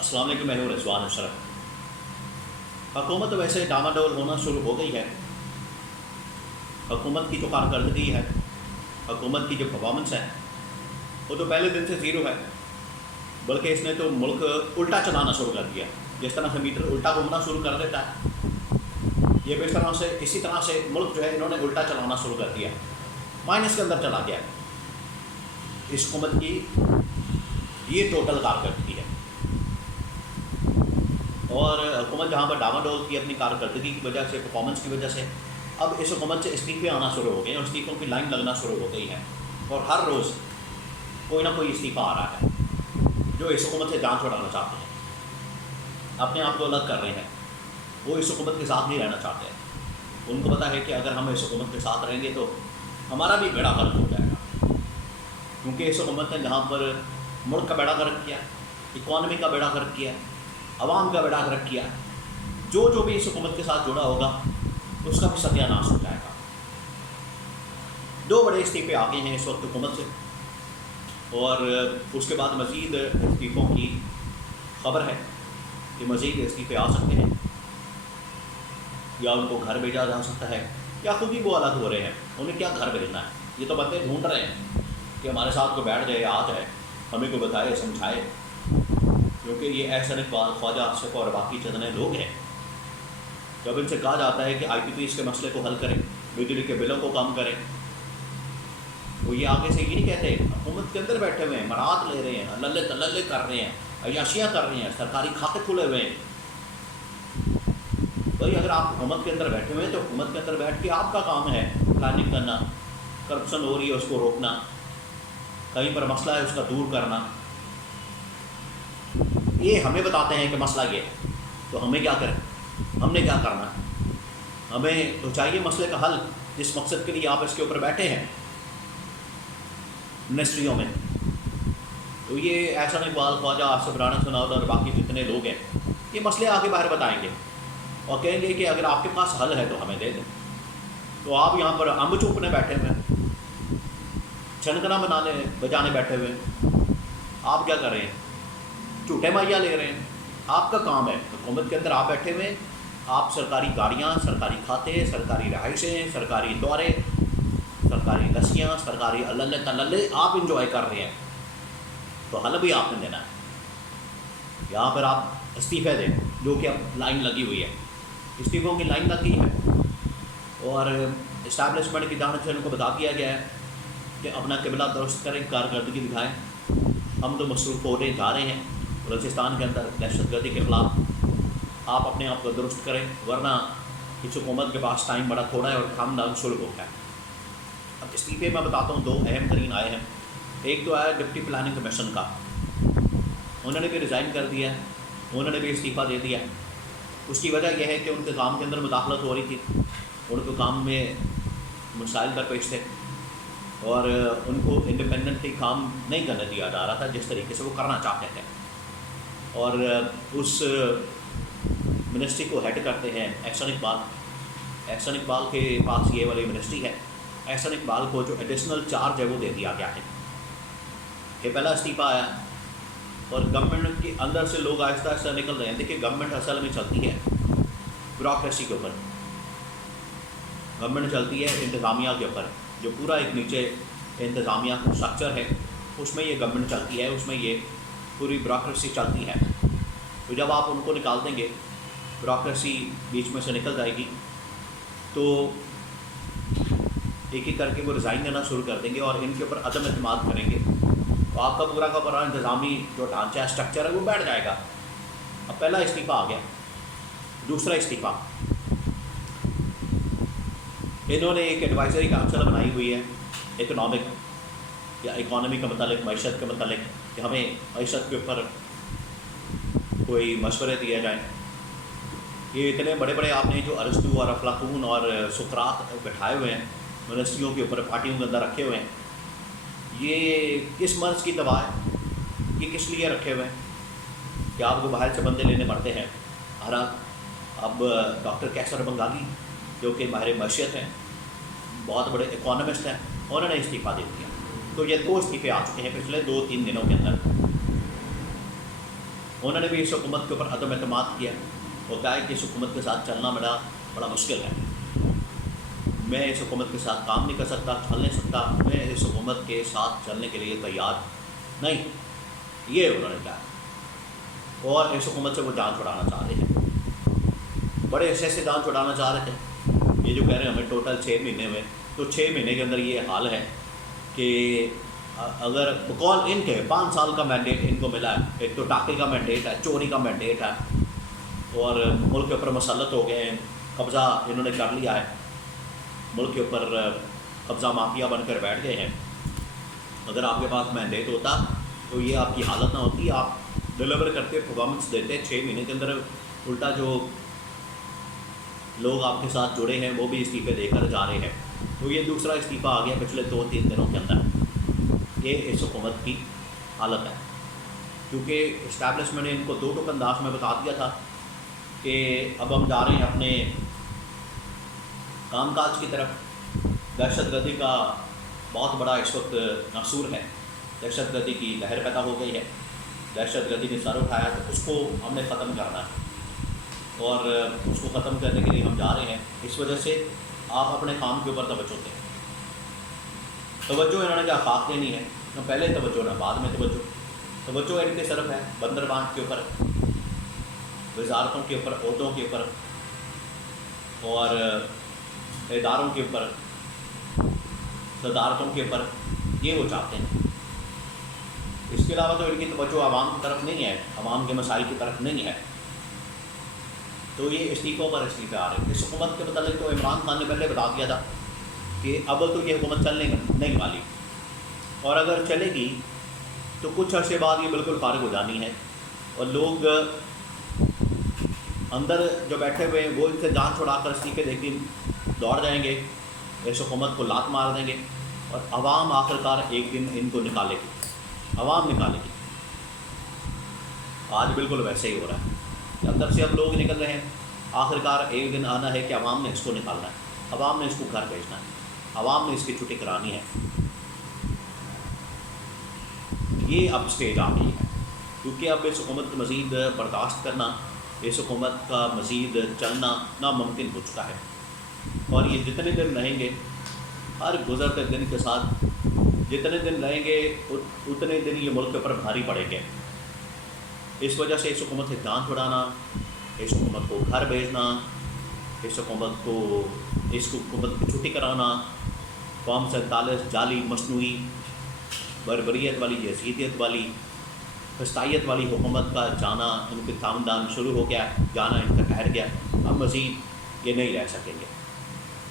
السلام علیکم، میں ہوں رضوان اشرف۔ حکومت ویسے ڈاماڈول ہونا شروع ہو گئی ہے۔ حکومت کی جو کارکردگی ہے، حکومت کی جو پرفارمنس ہے، وہ تو پہلے دن سے زیرو ہے، بلکہ اس نے تو ملک الٹا چلانا شروع کر دیا۔ جس طرح سے میٹر الٹا گھومنا شروع کر دیتا ہے، یہ بھی اسی طرح سے ملک جو ہے انہوں نے الٹا چلانا شروع کر دیا، مائنس کے اندر چلا گیا۔ اس حکومت کی یہ ٹوٹل کارکردگی ہے، اور حکومت جہاں پر ڈاماڈول کی اپنی کارکردگی کی وجہ سے، پرفارمنس کی وجہ سے، اب اس حکومت سے استعفے آنا شروع ہو گئے ہیں اور استعفوں کی لائن لگنا شروع ہو گئی ہے، اور ہر روز کوئی نہ کوئی استعفیٰ آ رہا ہے جو اس حکومت سے جان چھڑانا چاہتے ہیں، اپنے آپ کو الگ کر رہے ہیں۔ وہ اس حکومت کے ساتھ نہیں رہنا چاہتے ہیں، ان کو پتہ ہے کہ اگر ہم اس حکومت کے ساتھ رہیں گے تو ہمارا بھی بیڑا غرق ہو جائے گا، کیونکہ اس حکومت نے جہاں پر ملک کا بیڑا غرق کیا، اکانومی کا بیڑا غرق کیا، عوام کا بیڑا غرق کیا، جو بھی اس حکومت کے ساتھ جڑا ہوگا اس کا بھی ستیہ ناش ہو جائے گا۔ 2 بڑے استعفے آ گئے ہیں اس وقت حکومت سے، اور اس کے بعد مزید استعفوں کی خبر ہے کہ مزید استعفے آ سکتے ہیں، یا ان کو گھر بھیجا جا سکتا ہے، یا خود ہی وہ الگ ہو رہے ہیں۔ انہیں کیا گھر بھیجنا ہے؟ یہ تو بندے ڈھونڈ رہے ہیں کہ ہمارے ساتھ کو بیٹھ جائے، آ جائے، ہمیں کو بتائے، سمجھائے، کیونکہ یہ احسن اقبال، خواجہ آصف اور باقی جتنے لوگ ہیں، جب ان سے کہا جاتا ہے کہ IPPs کے مسئلے کو حل کریں، بجلی کے بلوں کو کم کریں، تو یہ آگے سے یہ نہیں کہتے، حکومت کے اندر بیٹھے ہوئے ہیں، مراد لے رہے ہیں، للے تللے کر رہے ہیں، عیاشیاں کر رہے ہیں، سرکاری کھاتے کھلے ہوئے ہیں۔ بھائی اگر آپ حکومت کے اندر بیٹھے ہوئے ہیں تو حکومت کے اندر بیٹھ کے آپ کا کام ہے پلاننگ کرنا، کرپشن ہو رہی ہے اس کو روکنا، کہیں پر مسئلہ ہے اس کا دور کرنا۔ یہ ہمیں بتاتے ہیں کہ مسئلہ یہ ہے، تو ہمیں کیا کریں؟ ہم نے کیا کرنا؟ ہمیں تو چاہیے مسئلے کا حل، جس مقصد کے لیے آپ اس کے اوپر بیٹھے ہیں منسٹریوں میں۔ تو یہ احسن اقبال، خواجہ آصف، رانا ثناءاللہ اور باقی جتنے لوگ ہیں، یہ مسئلے آگے باہر بتائیں گے اور کہیں گے کہ اگر آپ کے پاس حل ہے تو ہمیں دے دیں۔ تو آپ یہاں پر امب چوپنے بیٹھے ہوئے ہیں، چھنکنا بجانے بیٹھے ہوئے ہیں، آپ کیا کر رہے ہیں؟ جھوٹے ماہیا لے رہے ہیں۔ آپ کا کام ہے حکومت کے اندر، آپ بیٹھے ہوئے ہیں، آپ سرکاری گاڑیاں، سرکاری کھاتے، سرکاری رہائشیں، سرکاری دورے، سرکاری لسیاں، سرکاری اللہ تللے آپ انجوائے کر رہے ہیں، تو حل بھی آپ نے دینا ہے۔ یہاں پر آپ استعفے دیں، جو کہ اب لائن لگی ہوئی ہے، استعفوں کی لائن لگ گئی ہے، اور اسٹیبلشمنٹ کی جانب سے ان کو بتا دیا گیا ہے کہ اپنا قبلہ درست کریں، کارکردگی دکھائیں۔ ہم تو مصروف ہونے جا رہے ہیں بلوچستان کے اندر دہشت گردی کے خلاف، آپ اپنے آپ کو درست کریں، ورنہ اس حکومت کے پاس ٹائم بڑا تھوڑا ہے اور کام ڈاؤن شروع ہو گیا ہے۔ اب استعفے میں بتاتا ہوں 2 اہم ترین آئے ہیں۔ ایک تو آیا ڈپٹی پلاننگ کمیشن کا، انہوں نے بھی ریزائن کر دیا، انہوں نے بھی استعفیٰ دے دیا۔ اس کی وجہ یہ ہے کہ ان کے کام کے اندر مداخلت ہو رہی تھی، ان کے کام میں مسائل درپیش تھے، اور ان کو انڈیپینڈنٹلی کام نہیں کرنے دیا جا رہا تھا جس طریقے سے وہ کرنا چاہتے تھے۔ اور اس منسٹری کو ہیڈ کرتے ہیں احسن اقبال۔ احسن اقبال کے پاس یہ والی منسٹری ہے۔ احسن اقبال کو جو ایڈیشنل چارج ہے وہ دے دیا گیا ہے کہ پہلا استعفیٰ آیا، اور گورنمنٹ کے اندر سے لوگ آہستہ آہستہ نکل رہے ہیں۔ دیکھیے گورنمنٹ اصل میں چلتی ہے بیوروکریسی کے اوپر، گورنمنٹ چلتی ہے انتظامیہ کے اوپر، جو پورا ایک نیچے انتظامیہ کا اسٹرکچر ہے، اس میں یہ گورنمنٹ چلتی ہے، اس میں یہ پوری بیوروکریسی چلتی ہے۔ تو جب آپ ان کو نکال دیں گے، بیوروکریسی بیچ میں سے نکل جائے گی، تو ایک ایک کر کے وہ ریزائن دینا شروع کر دیں گے اور ان کے اوپر عدم اعتماد کریں گے، تو آپ کا پورا کا پورا انتظامی جو ڈھانچہ ہے، اسٹرکچر ہے، وہ بیٹھ جائے گا۔ اب پہلا استعفیٰ آ گیا۔ دوسرا استعفیٰ، انہوں نے ایک ایڈوائزری کونسل بنائی ہوئی ہے اکنامک یا اکانومی کے متعلق، معیشت کے متعلق، کہ ہمیں معیشت کے اوپر کوئی مشورے دیے جائیں۔ یہ اتنے بڑے بڑے آپ نے جو ارسطو اور افلاطون اور سقراط بٹھائے ہوئے ہیں یونیورسٹیوں کے اوپر، پارٹیوں کے اندر رکھے ہوئے ہیں، یہ کس مرض کی دوا ہے؟ یہ کس لیے رکھے ہوئے ہیں کہ آپ کو باہر سے بندے لینے پڑتے ہیں؟ اب ڈاکٹر کیسر بنگالی جو کہ ماہر معیشت ہیں، بہت بڑے اکانومسٹ ہیں، انہوں نے استعفیٰ دے دیا۔ تو یہ 2 استعفے آ چکے ہیں پچھلے 2-3 دنوں کے اندر۔ انہوں نے بھی اس حکومت کے اوپر عدم اعتماد کیا اور کہا ہے کہ اس حکومت کے ساتھ چلنا بڑا مشکل ہے، میں اس حکومت کے ساتھ کام نہیں کر سکتا، چل نہیں سکتا، میں اس حکومت کے ساتھ چلنے کے لیے تیار نہیں، یہ انہوں نے کہا، اور اس حکومت سے وہ جان چھڑانا چاہ رہے ہیں، بڑے عرصے سے جان چھڑانا چاہ رہے تھے۔ یہ جو کہہ رہے ہیں ہمیں ٹوٹل 6 مہینے میں، تو 6 مہینے کے اندر یہ حال ہے کہ اگر بقول ان کے 5 سال کا مینڈیٹ ان کو ملا ہے، ایک تو ڈاکے کا مینڈیٹ ہے، چوری کا مینڈیٹ ہے، اور ملک کے اوپر مسلط ہو گئے ہیں، قبضہ انہوں نے کر لیا ہے، ملک کے اوپر قبضہ مافیا بن کر بیٹھ گئے ہیں۔ اگر آپ کے پاس مینڈیٹ ہوتا تو یہ آپ کی حالت نہ ہوتی، آپ ڈلیور کرتے، پرفارمنس دیتے 6 مہینے کے اندر، الٹا جو لوگ آپ کے ساتھ جڑے ہیں وہ بھی استعفے دے کر جا رہے ہیں۔ تو یہ دوسرا استعفیٰ آ گیا پچھلے 2-3 دنوں کے اندر، یہ اس حکومت کی حالت ہے، کیونکہ اسٹیبلشمنٹ نے ان کو 2 ٹوک انداز میں بتا دیا تھا کہ اب ہم جا رہے ہیں اپنے کام کاج کی طرف۔ دہشت گردی کا بہت بڑا اس وقت ناسور ہے، دہشت گردی کی لہر پیدا ہو گئی ہے، دہشت گردی نے سر اٹھایا، تو اس کو ہم نے ختم کرنا ہے، اور اس کو ختم کرنے کے لیے ہم جا رہے ہیں۔ اس وجہ سے آپ اپنے کام کے اوپر توجہ دیں، توجہ انہوں نے کیا خاک دینی ہے، نہ پہلے توجہ نہ بعد میں توجہ ان کی طرف ہے، بندربان کے اوپر، وزارتوں کے اوپر، عہدوں کے اوپر، اور اداروں کے اوپر، صدارتوں کے اوپر، یہ وہ چاہتے ہیں۔ اس کے علاوہ تو ان کی توجہ عوام کی طرف نہیں ہے، عوام کے مسائل کی طرف نہیں ہے۔ تو یہ استعفوں پر استعفے آ رہے ہیں۔ اس حکومت کے متعلق تو عمران خان نے پہلے بتا دیا تھا کہ اب تو یہ حکومت چلنے نہیں والی، اور اگر چلے گی تو کچھ عرصے بعد یہ بالکل فارغ ہو جانی ہے، اور لوگ اندر جو بیٹھے ہوئے ہیں وہ ان سے جان چھڑا کر استعفے دے کے دوڑ جائیں گے، اس حکومت کو لات مار دیں گے، اور عوام آخرکار ایک دن ان کو نکالے گی، عوام نکالے گی۔ آج بالکل ویسے ہی ہو رہا ہے، اندر سے اب لوگ نکل رہے ہیں، آخرکار ایک دن آنا ہے کہ عوام نے اس کو نکالنا ہے، عوام نے اس کو گھر بھیجنا ہے، عوام نے اس کی چھٹی کرانی ہے۔ یہ اب سٹیج آ گئی ہے، کیونکہ اب اس حکومت کو مزید برداشت کرنا، اس حکومت کا مزید چلنا ناممکن ہو چکا ہے، اور یہ جتنے دن رہیں گے، ہر گزرتے دن کے ساتھ جتنے دن رہیں گے اتنے دن یہ ملک پر بھاری پڑیں گے۔ اس وجہ سے اس حکومت سے جان چھڑانا، اس حکومت کو گھر بھیجنا، اس حکومت کی چھٹی کرانا، فارم 47 جعلی، مصنوعی، بربریت والی، یزیدیت والی، فسطائیت والی حکومت کا جانا، ان کے خاندان شروع ہو گیا، جانا ان کا ٹھہر گیا، اب مزید یہ نہیں رہ سکیں گے۔